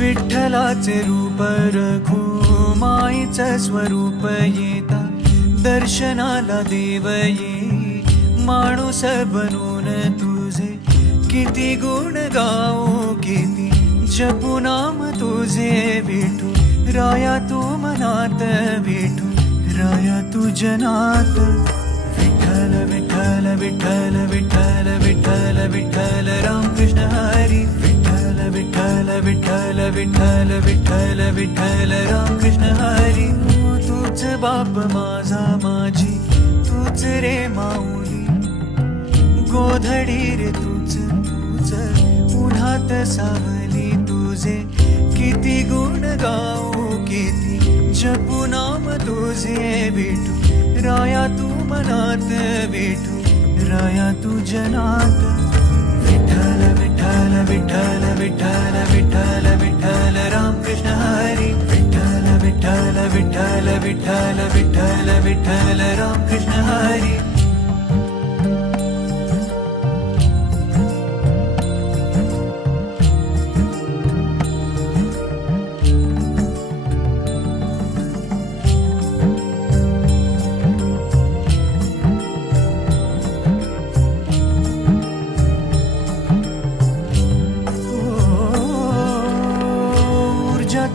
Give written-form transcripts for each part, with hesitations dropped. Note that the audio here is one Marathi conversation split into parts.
विठ्ठलाचे रूप रघु माईचं स्वरूप येता दर्शनाला देव ये माणूस बनून तुझे किती गुण गाऊ किती जपू नाम तुझे विठू राया तू मनात विठू राया तू जनात विठ्ठल विठ्ठल विठ्ठल विठ्ठल विठ्ठल विठ्ठल रामकृष्ण हरी विठ्ठल विठ्ठल विठ्ठल विठ्ठल विठ्ठल विठ्ठल रामकृष्ण हरी तूच बाप माझा माझी तूच रे माऊली गोधडी रे तूच तूच उन्हात सावली तुझे किती गुण गाऊ किती जपू नाम तुझे विठू राया तू मनात विठू राया तू जनात विठ्ठल विठ्ठल विठ्ठल विठ्ठल विठ्ठल विठ्ठल रामकृष्ण हरी विठ्ठल विठ्ठल विठ्ठल विठ्ठल विठ्ठल विठ्ठल रामकृष्ण हरी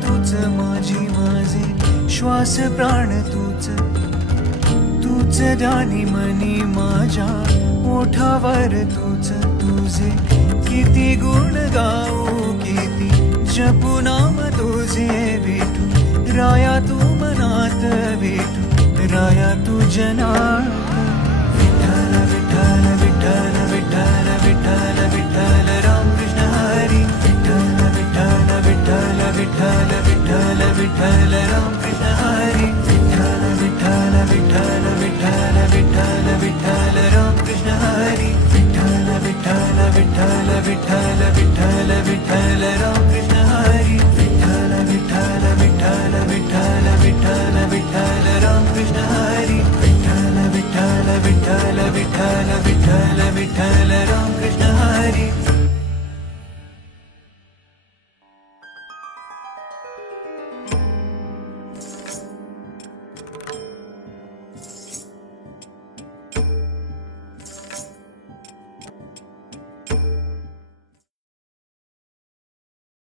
तूच माझी माझे श्वास प्राण तूच तूच ध्यानी मनी माझ्या ओठावर तूच तुझे किती गुण गाऊ किती जपू नाम तुझे विठू राया तू मनात विठू राया तू जनात विठ्ठल विठ्ठल विठ्ठल विठ्ठल विठ्ठल विठ्ठल रामकृष्ण हरी विठ्ठल विठ्ठल विठ्ठल विठ्ठल विठ्ठल विठ्ठल रामकृष्ण हरी विठ्ठल विठ्ठल विठ्ठल